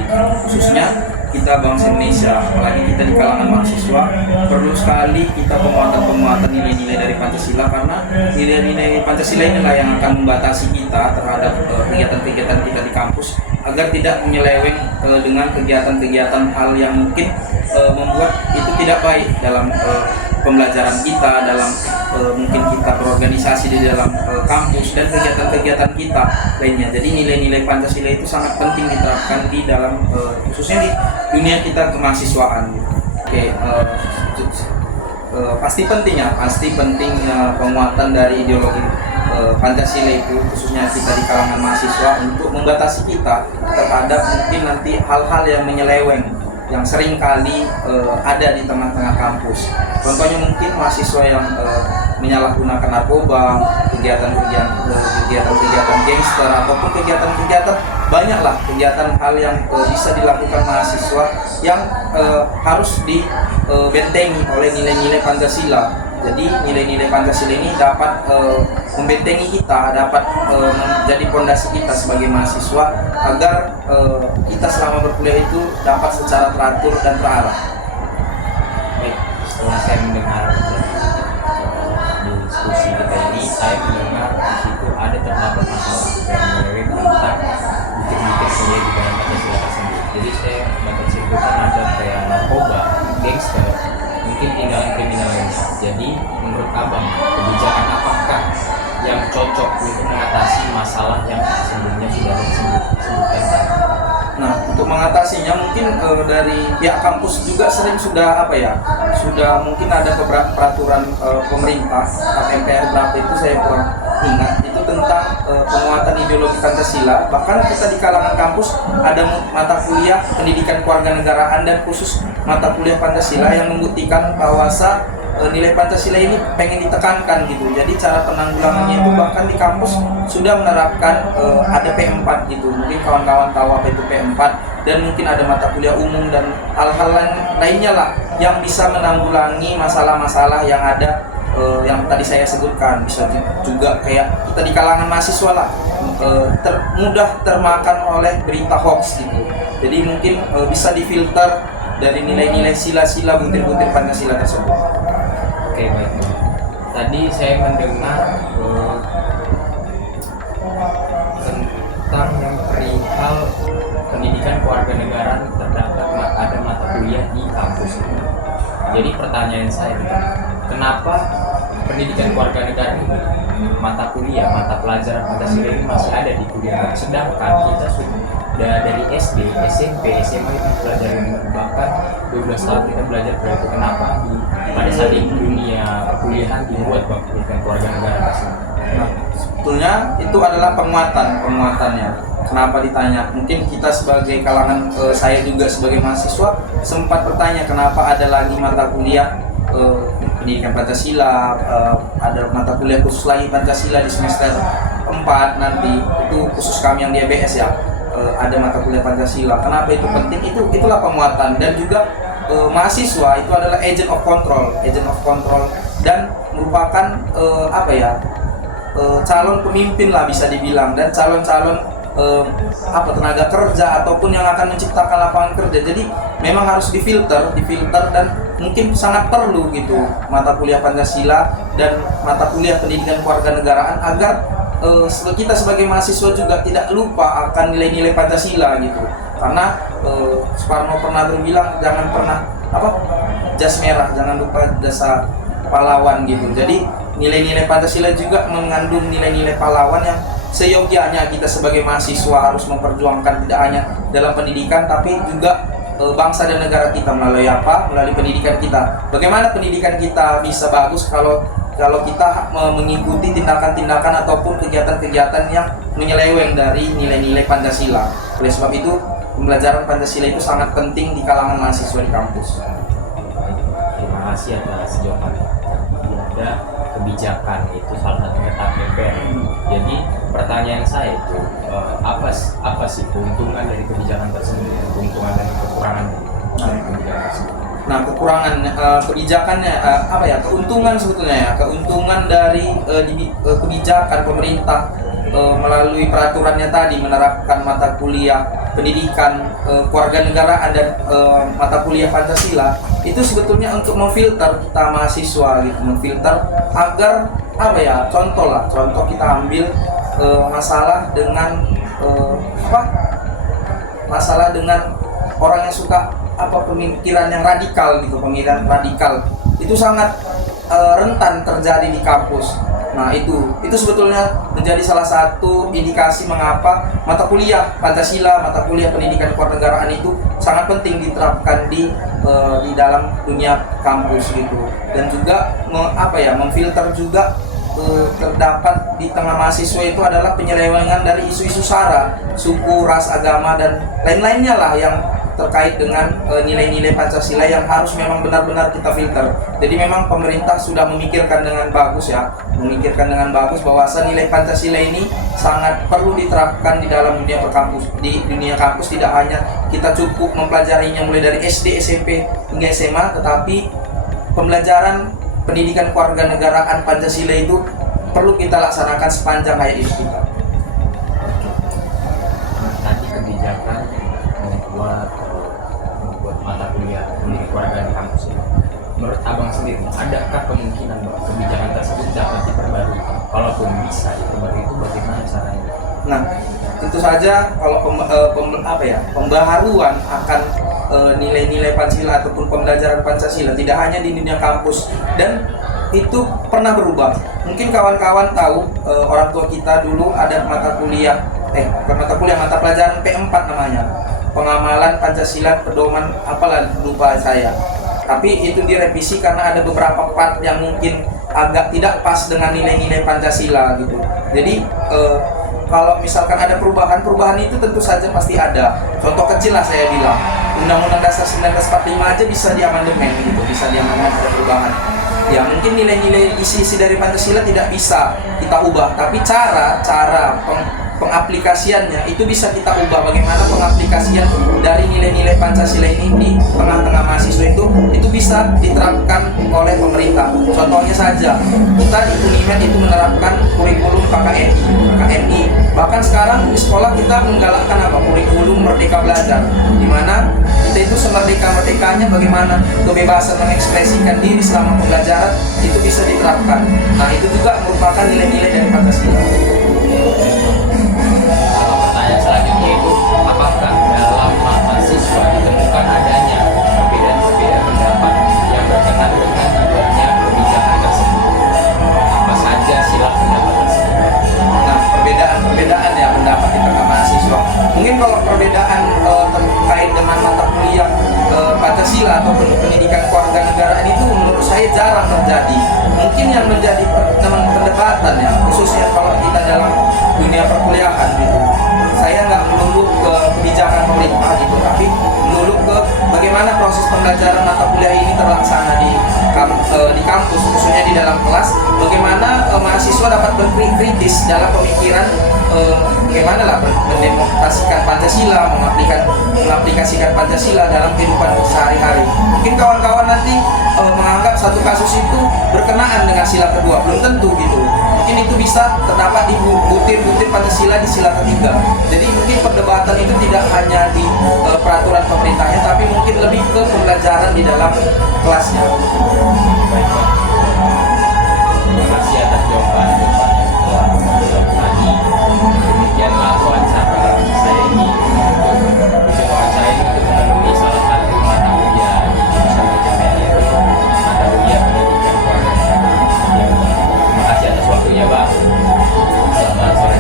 khususnya kita bangsa Indonesia, apalagi kita di kalangan mahasiswa, perlu sekali kita penguatan nilai-nilai dari Pancasila, karena nilai-nilai Pancasila inilah yang akan membatasi kita terhadap kegiatan-kegiatan kita di kampus, agar tidak menyeleweng dengan kegiatan-kegiatan hal yang mungkin membuat itu tidak baik dalam pembelajaran kita, dalam mungkin kita berorganisasi di dalam kampus dan kegiatan-kegiatan kita lainnya. Jadi nilai-nilai Pancasila itu sangat penting diterapkan di dalam khususnya di dunia kita kemahasiswaan. Oke, pasti penting penguatan dari ideologi Pancasila itu, khususnya kita di kalangan mahasiswa, untuk membatasi kita terhadap mungkin nanti hal-hal yang menyeleweng yang sering kali ada di tengah-tengah kampus. Contohnya mungkin mahasiswa yang menyalahgunakan narkoba, kegiatan-kegiatan gangster, ataupun kegiatan-kegiatan, banyaklah kegiatan hal yang bisa dilakukan mahasiswa yang harus dibentengi oleh nilai-nilai Pancasila. Jadi nilai-nilai Pancasila ini dapat membentengi kita, dapat menjadi fondasi kita sebagai mahasiswa, agar kita selama berkuliah itu dapat secara teratur dan terarah. Baik, setelah saya mendengar diskusi kita ini, saya mendengar di situ ada terdapat masalah yang menyeleweng tentang bukit-bukit nilai di dalam Pancasila tersebut. Jadi saya dapat simpulkan ada kayak narkoba, gangster, mungkin tindakan kriminal lainnya. Jadi menurut Abang, kebijakan apakah yang cocok untuk mengatasi masalah yang sebelumnya sudah disebutkan tadi? Nah, untuk mengatasinya mungkin dari pihak kampus juga sudah mungkin ada beberapa peraturan pemerintah MPR berapa itu saya kurang ingat, itu tentang penguatan ideologi Pancasila. Bahkan kita di kalangan kampus ada mata kuliah pendidikan kewarganegaraan dan khusus mata kuliah Pancasila yang membuktikan bahwasa nilai Pancasila ini pengen ditekankan gitu. Jadi cara penanggulangannya itu bahkan di kampus sudah menerapkan ada P4 gitu. Mungkin kawan-kawan tahu apa itu P4, dan mungkin ada mata kuliah umum dan hal-hal lainnya lah yang bisa menanggulangi masalah-masalah yang ada yang tadi saya sebutkan. Bisa juga kayak kita di kalangan mahasiswa lah mudah termakan oleh berita hoax gitu. Jadi mungkin bisa difilter dari nilai-nilai sila-sila butir-butir Pancasila tersebut. Oke, baik. Tadi saya mendengar tentang yang perihal pendidikan kewarganegaraan terdapat ada mata kuliah di kampus. Jadi pertanyaan saya, kenapa pendidikan kewarganegaraan ini mata kuliah, mata pelajaran Pancasila ini masih ada di kuliah, sedangkan kita sudah dari SD, SMP, SMA itu belajar, bahkan 12 tahun kita belajar itu. Kenapa pada saat ini dunia perkuliahan dibuat pendidikan kewarganegaraan tersebut? Nah, sebetulnya itu adalah penguatannya. Kenapa ditanya? Mungkin kita sebagai kalangan, saya juga sebagai mahasiswa sempat bertanya kenapa ada lagi mata kuliah pendidikan Pancasila, ada mata kuliah khusus lagi Pancasila di semester 4 nanti, itu khusus kami yang di EBS ya. Ada mata kuliah Pancasila. Kenapa itu penting? Itulah penguatan. Dan juga mahasiswa itu adalah agent of control dan merupakan calon pemimpin lah bisa dibilang, dan calon-calon tenaga kerja ataupun yang akan menciptakan lapangan kerja. Jadi memang harus difilter dan mungkin sangat perlu gitu mata kuliah Pancasila dan mata kuliah pendidikan kewarganegaraan agar kita sebagai mahasiswa juga tidak lupa akan nilai-nilai Pancasila gitu. Karena Soekarno pernah berbilang jangan pernah jas merah, jangan lupa jasa pahlawan gitu. Jadi nilai-nilai Pancasila juga mengandung nilai-nilai pahlawan yang seyogianya kita sebagai mahasiswa harus memperjuangkan, tidak hanya dalam pendidikan tapi juga bangsa dan negara kita melalui melalui pendidikan kita. Bagaimana pendidikan kita bisa bagus kalau kita mengikuti tindakan-tindakan ataupun kegiatan-kegiatan yang menyeleweng dari nilai-nilai Pancasila. Oleh sebab itu, pembelajaran Pancasila itu sangat penting di kalangan mahasiswa di kampus. Terima kasih atas jawabannya. Ada kebijakan itu salah satunya TAP MPR. Jadi pertanyaan saya itu apa sih keuntungan dari kebijakan tersebut, keuntungan dan kekurangan dari kebijakan tersebut? Nah, kekurangan kebijakannya keuntungan sebetulnya ya. Keuntungan dari kebijakan pemerintah melalui peraturannya tadi menerapkan mata kuliah pendidikan kewarganegaraan dan mata kuliah Pancasila itu sebetulnya untuk memfilter kita mahasiswa gitu, memfilter agar contoh kita ambil masalah dengan masalah dengan orang yang suka pemikiran yang radikal gitu, pemikiran radikal itu sangat rentan terjadi di kampus. Nah itu sebetulnya menjadi salah satu indikasi mengapa mata kuliah Pancasila, mata kuliah pendidikan kewarganegaraan itu sangat penting diterapkan di dalam dunia kampus gitu. Dan juga memfilter juga terdapat di tengah mahasiswa itu adalah penyelewengan dari isu-isu sara, suku, ras, agama dan lain-lainnya lah yang terkait dengan nilai-nilai Pancasila yang harus memang benar-benar kita filter. Jadi memang pemerintah sudah memikirkan dengan bagus bahwa nilai Pancasila ini sangat perlu diterapkan di dalam dunia kampus. Di dunia kampus tidak hanya kita cukup mempelajarinya mulai dari SD, SMP hingga SMA, tetapi pembelajaran pendidikan kewarganegaraan Pancasila itu perlu kita laksanakan sepanjang hayat hidup kita. Tadi kebijakan membuat mata kuliah pendidikan kewarganegaraan di kampus ini. Menurut abang sendiri, adakah kemungkinan bahwa kebijakan tersebut dapat diperbarui? Kalaupun bisa diperbarui, itu bagaimana caranya? Nah, tentu saja kalau pembaharuan akan nilai-nilai Pancasila ataupun pembelajaran Pancasila tidak hanya di dunia kampus dan itu pernah berubah. Mungkin kawan-kawan tahu orang tua kita dulu ada mata pelajaran P4 namanya, pengamalan Pancasila pedoman apalah lupa saya. Tapi itu direvisi karena ada beberapa part yang mungkin agak tidak pas dengan nilai-nilai Pancasila gitu. Jadi kalau misalkan ada perubahan itu tentu saja pasti ada. Contoh kecil lah saya bilang, Undang-Undang Dasar 1945 aja bisa diamandemen gitu, bisa diamandemen ada perubahan. Ya mungkin nilai-nilai isi dari Pancasila tidak bisa kita ubah, tapi cara pengaplikasiannya itu bisa kita ubah. Bagaimana pengaplikasian dari nilai-nilai Pancasila ini di tengah-tengah mahasiswa itu bisa diterapkan oleh pemerintah. Contohnya saja, kita di Unimed itu menerapkan kurikulum KKNI. Bahkan sekarang di sekolah kita menggalakkan kurikulum Merdeka Belajar, di mana kita itu semerdeka-merdekanya bagaimana kebebasan mengekspresikan diri selama pembelajaran itu bisa diterapkan. Nah itu juga merupakan nilai-nilai dari Pancasila. Pertanyaan selanjutnya itu, apakah dalam mahasiswa ditemukan adanya perbedaan pendapat yang berkenaan dengan dibuatnya kebijakan tersebut? Apa saja sila pendapat tersebut? Nah, perbedaan ya pendapat di tengah mahasiswa. Mungkin kalau perbedaan terkait dengan mata kuliah Pancasila atau pendidikan kewarganegaraan itu menurut saya jarang terjadi. Mungkin yang menjadi perdebatan ya, khususnya kalau kita dalam dunia perkuliahan gitu. Saya nggak melulu ke kebijakan pemerintah gitu, tapi melulu ke bagaimana proses pembelajaran mata kuliah ini terlaksana di kampus, khususnya di dalam kelas. Bagaimana mahasiswa dapat berkritis dalam pemikiran bagaimana lah mendemokrasikan Pancasila, mengaplikasikan Pancasila dalam kehidupan sehari-hari. Mungkin kawan-kawan nanti menganggap satu kasus itu berkenaan dengan sila kedua, belum tentu gitu. Mungkin itu bisa terdapat di butir-butir Pancasila di sila ketiga. Jadi mungkin perdebatan itu tidak hanya di peraturan pemerintahnya, tapi mungkin lebih ke pembelajaran di dalam kelasnya. Terima kasih atas jawaban yang telah dijawab tadi. Demikianlah wawancara saya ini. Tujuan wawancara ini untuk memenuhi salah satu mata kuliah di jurusan manajemen, yaitu mata kuliah pendidikan kewarganegaraan. Terima kasih atas waktunya, Bang. Selamat sore.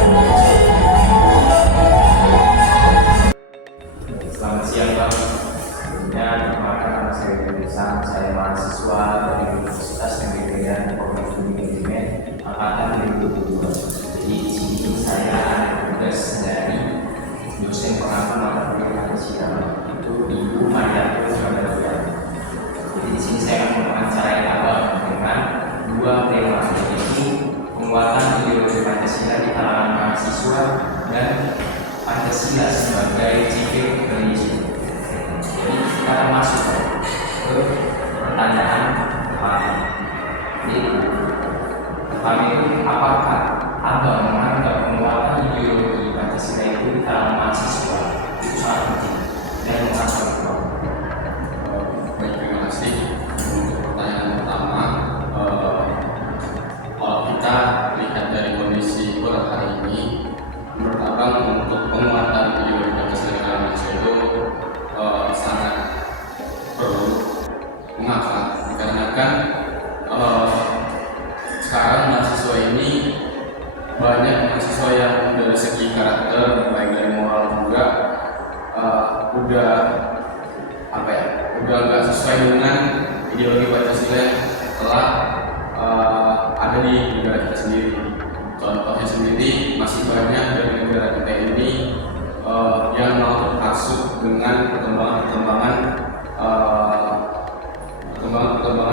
Selamat siang, Bang. Perkenalkan saya Desan, saya mahasiswa dari Universitas Negeri Medan Fakultas Manajemen angkatan 2022. Jadi di sini saya ada tugas dari dosen pengamat mata kuliah Pancasila, itu Ibu Mariatul Surabaya. Jadi di sini saya akan mewawancarai Abang dengan dua tema, yaitu penguatan ideologi Pancasila di kalangan mahasiswa dan Pancasila sebagai civil religion. Jadi kita akan masuk ke pertanyaan pertama, yaitu apakah Abang menganggap penguatan ideologi Pancasila itu di kalangan mahasiswa itu sangat penting dan mengapa? Baik, terima kasih untuk pertanyaan pertama. Kalau kita lihat dari kondisi per hari ini, menurut Abang untuk penguatan ideologi Pancasila di kalangan mahasiswa itu sangat perlu. Mengapa? Dikarenakan sekarang mahasiswa ini banyak mahasiswa yang dari segi karakter baik dari moral juga udah nggak sesuai dengan ideologi Pancasila yang telah ada di negara kita sendiri. Contohnya sendiri masih banyak dari negara kita ini yang mau terhasut dengan perkembangan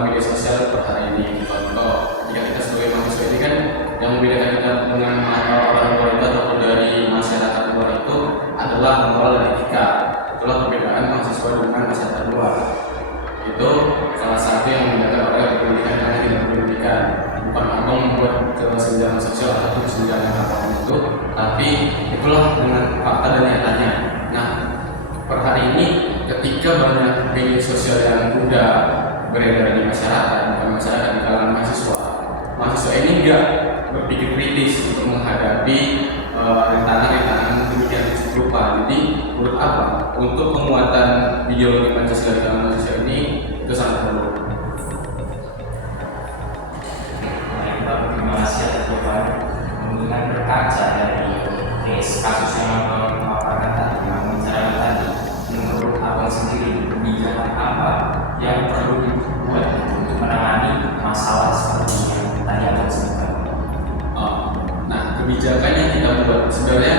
media sosial per hari ini. Contoh, jika kita sebagai mahasiswa ini kan yang membedakan kita dengan orang luar itu ataupun dari masyarakat luar itu adalah moral dan etika. Itulah perbedaan mahasiswa dengan masyarakat luar. Itu salah satu yang membedakan orang yang berpendidikan dan yang tidak berpendidikan. Bukan Abang membuat kesenjangan sosial atau kesenjangan apapun itu, tapi itulah dengan fakta dan nyatanya. Nah, per hari ini ketika banyak media sosial yang udah beredar di masyarakat, bukan masyarakat, di kalangan mahasiswa ini enggak berpikir kritis untuk menghadapi rintangan-rintangan demikian rupa. Jadi menurut apa untuk penguatan ideologi Pancasila di kalangan mahasiswa ini itu sangat perlu. jawaban dengan berkaca dari kasus yang memaparkan tadi, yang membicarakan tadi, menurut abang sendiri kebijakan apa yang perlu dibuat untuk menangani masalah seperti yang tadi abang sebutkan? Nah, kebijakan yang kita buat sebenarnya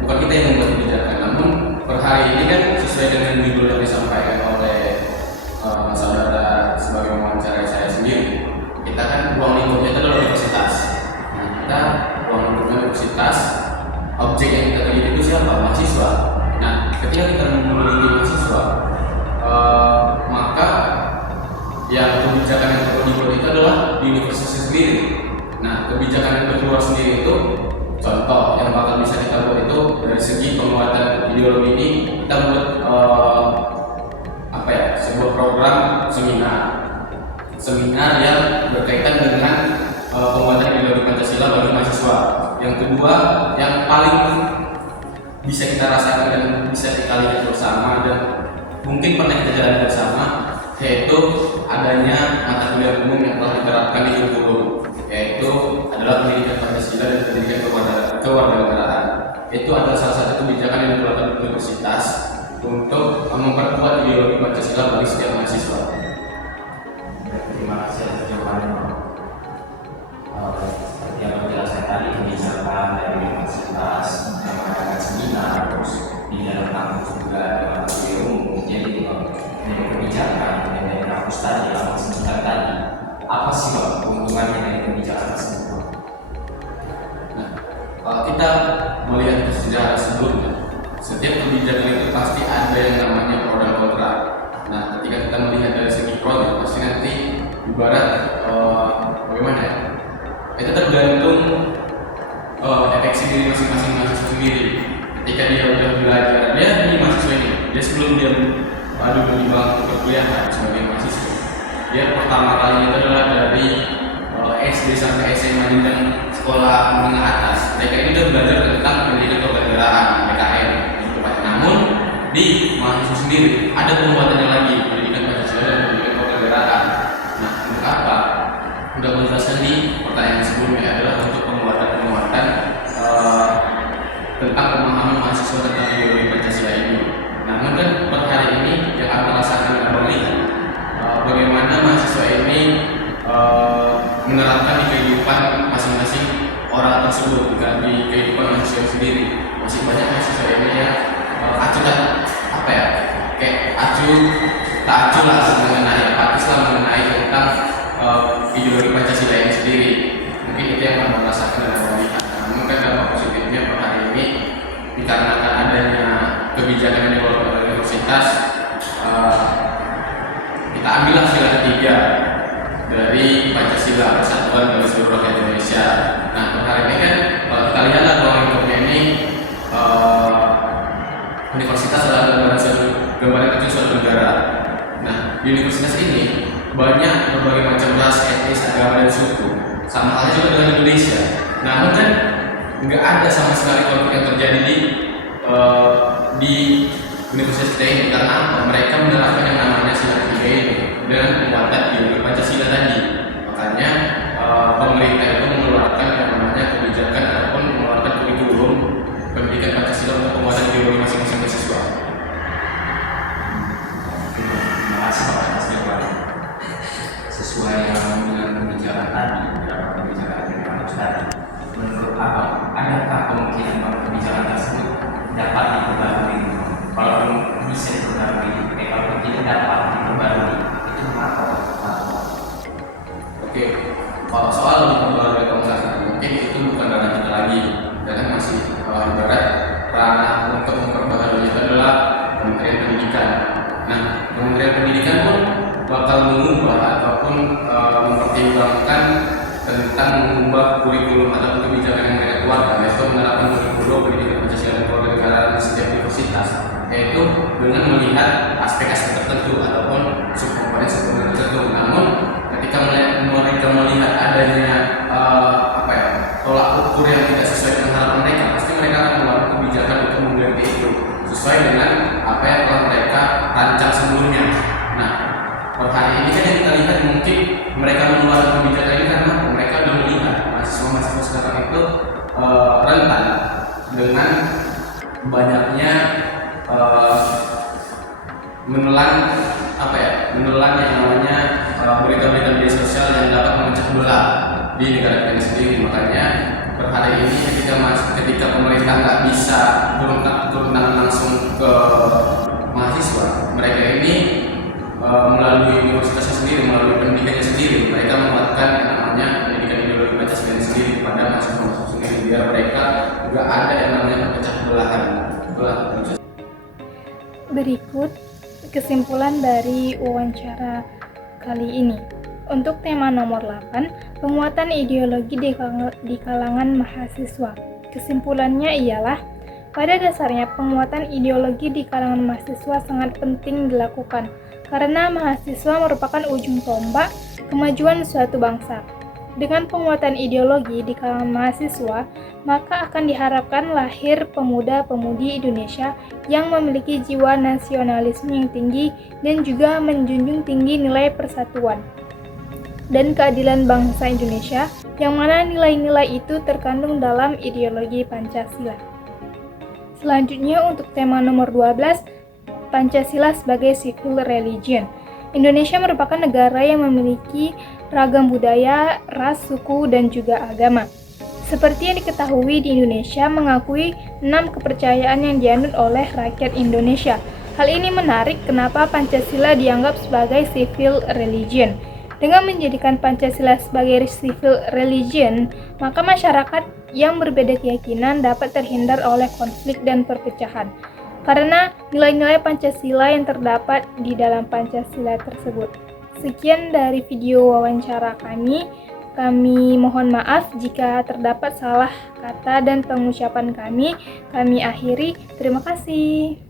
bukan kita yang membuat kebijakan, namun per hari ini kan sesuai dengan judul yang disampaikan oleh saudara sebagai wawancara saya sendiri, kita kan ruang lingkupnya itu adalah universitas. Nah, kita ruang lingkupnya universitas, objek yang kita teliti itu siapa? Mahasiswa. Nah, ketika kita meneliti mahasiswa, maka yang kebijakan yang perlu dibuat itu adalah di universitas sendiri. Nah, kebijakan yang berkeluar sendiri itu, contoh yang bakal bisa kita buat itu dari segi penguatan ideologi ini, kita buat sebuah program seminar yang berkaitan dengan penguatan ideologi Pancasila bagi mahasiswa. Yang kedua, yang paling bisa kita rasakan dan bisa kita lihat bersama dan mungkin pernah kita jalani bersama, yaitu adanya mata kuliah umum yang telah diterapkan di kurikulum, yaitu adalah pendidikan Pancasila dan pendidikan kewarganegaraan. Itu adalah salah satu kebijakan yang dikeluarkan universitas untuk memperkuat ideologi Pancasila bagi setiap mahasiswa. Terima kasih atas jawabannya. Seperti yang penjelasan tadi, kebijakan dari universitas yang mengadakan seminar, terus di dalam kampus juga ada mata kuliah umum. Jadi dari kebijakan yang dari kampus tadi yang disebutkan tadi, apa sih Pak keuntungannya dari kebijakan tersebut? Nah, kalau kita melihat sejarah sebelumnya, setiap kebijakan itu pasti ada yang namanya pro dan kontra. Nah, ketika kita melihat dari segi pro, pasti nanti ibarat bagaimana ya? Itu tergantung efeksi diri masing-masing mahasiswa sendiri. Ketika dia udah belajar, ini mahasiswa ini, dia sebelum dia di bangku perkuliahan sebagai mahasiswa, dia pertama kali itu adalah dari SD sampai SMA dan sekolah menengah atas. Mereka ini udah belajar tentang pendidikan kewarganegaraan (PKN). Namun di mahasiswa sendiri ada pembuatannya lagi, pendidikan Pancasila dan pendidikan kewarganegaraan. Nah, untuk apa? Udah menjelaskan di pertanyaan sebelumnya adalah untuk penguatan tentang pemahaman mahasiswa tentang ideologi Pancasila ini. Namun kan per hari ini yang aku rasakan dan melihat bagaimana mahasiswa ini menerapkan di kehidupan masing-masing orang tersebut, bukan di kehidupan mahasiswa sendiri. Masih banyak mahasiswa ini yang acuh tak acuh lah mengenai apatis lah mengenai tentang ideologi Pancasila ini sendiri. Mungkin itu yang kamu rasakan dan melihat. Namun kan dampak positifnya per hari ini dikarenakan adanya kebijakan yang dikeluarkan oleh universitas, kita ambillah sila ketiga dari Pancasila, Persatuan bagi seluruh rakyat Indonesia. Nah, per hari ini kan kalau kita lihatlah ruang lingkupnya ini, universitas adalah gambaran kecil suatu negara. Nah, di universitas ini banyak berbagai macam ras, etnis, agama dan suku. Sama halnya juga dengan Indonesia. Namun kan nggak ada sama sekali konflik yang terjadi di universitas kita ini. Karena apa? Mereka menerapkan yang namanya sila ketiga ini dengan penguatan ideologi Pancasila tadi. Makanya pemerintah itu mengeluarkan yang namanya kebijakan ataupun mengeluarkan kurikulum pendidikan Pancasila untuk penguatan ideologi masing-masing mahasiswa. Terima kasih Pak atas jawabannya. Sesuai dengan kebijakan tadi, beberapa kebijakan dari kampus tadi, menurut Abang, adakah kemungkinan bahwa kebijakan tersebut dapat diperbarui? Kalau bisa diperbarui, kalau tidak dapat diperbarui, itu apa? Oke, kalau soal diperbarui atau enggak, mungkin itu bukan ranah kita lagi, karena masih ibarat ranah untuk memperbaharui itu adalah Kementerian Pendidikan. Nah, Kementerian Pendidikan pun bakal mengubah ataupun mempertimbangkan tentang mengubah kurikulum ataupun kebijakan yang mereka keluarkan, yaitu menerapkan kurikulum pendidikan Pancasila dan kewarganegaraan di setiap universitas, yaitu dengan melihat aspek-aspek tertentu ataupun subkomponen tertentu. Namun ketika mereka melihat adanya tolak ukur yang tidak sesuai dengan harapan mereka, pasti mereka akan mengeluarkan kebijakan untuk mengganti itu sesuai dengan apa yang telah mereka rancang sebelumnya. Nah, per hari ini kan yang kita lihat mungkin mereka mengeluarkan kebijakan ini karena mereka sudah melihat mahasiswa menelan yang namanya berita-berita media sosial yang dapat memecah belah di negara kita sendiri. Makanya per hari ini ketika pemerintah nggak bisa turun tangan langsung ke mahasiswa, mereka ini melalui universitasnya sendiri, melalui pendidikannya sendiri, mereka menguatkan yang namanya pendidikan ideologi Pancasila sendiri kepada mahasiswa sendiri, biar mereka nggak ada yang namanya pecah belahan. Berikut kesimpulan dari wawancara kali ini. Untuk tema nomor 8, penguatan ideologi di kalangan mahasiswa. Kesimpulannya ialah, pada dasarnya penguatan ideologi di kalangan mahasiswa sangat penting dilakukan, karena mahasiswa merupakan ujung tombak kemajuan suatu bangsa. Dengan penguatan ideologi di kalangan mahasiswa, maka akan diharapkan lahir pemuda-pemudi Indonesia yang memiliki jiwa nasionalisme yang tinggi dan juga menjunjung tinggi nilai persatuan dan keadilan bangsa Indonesia, yang mana nilai-nilai itu terkandung dalam ideologi Pancasila. Selanjutnya untuk tema nomor 12, Pancasila sebagai civil religion. Indonesia merupakan negara yang memiliki ragam budaya, ras, suku, dan juga agama. Seperti yang diketahui, di Indonesia mengakui 6 kepercayaan yang dianut oleh rakyat Indonesia. Hal ini menarik kenapa Pancasila dianggap sebagai civil religion. Dengan menjadikan Pancasila sebagai civil religion, maka masyarakat yang berbeda keyakinan dapat terhindar oleh konflik dan perpecahan, karena nilai-nilai Pancasila yang terdapat di dalam Pancasila tersebut. Sekian dari video wawancara kami. Kami mohon maaf jika terdapat salah kata dan pengucapan kami. Kami akhiri. Terima kasih.